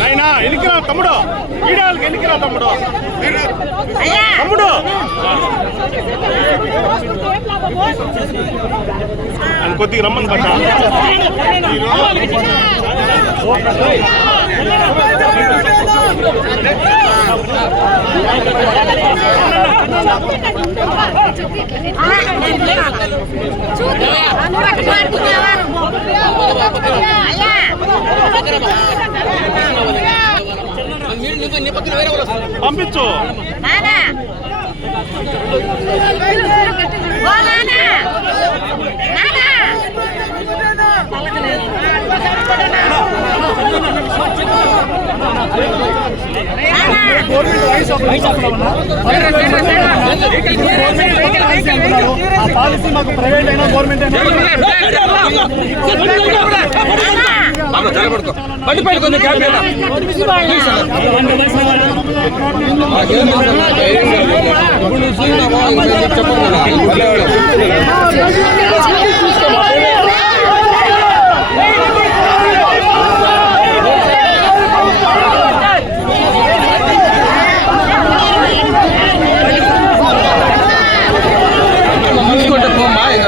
నైనా ఎనికిరా తమ్ముడు? వీడియోలకు ఎనికిరా తమ్ముడు? తమ్ముడు! కొద్దిగా రమ్మని పట్ట. పంపించు. ఆ పాలసీ మాకు ప్రైవేట్ అయినా గవర్నమెంట్ అయినా బండి పైన కొంచెం క్యాబ్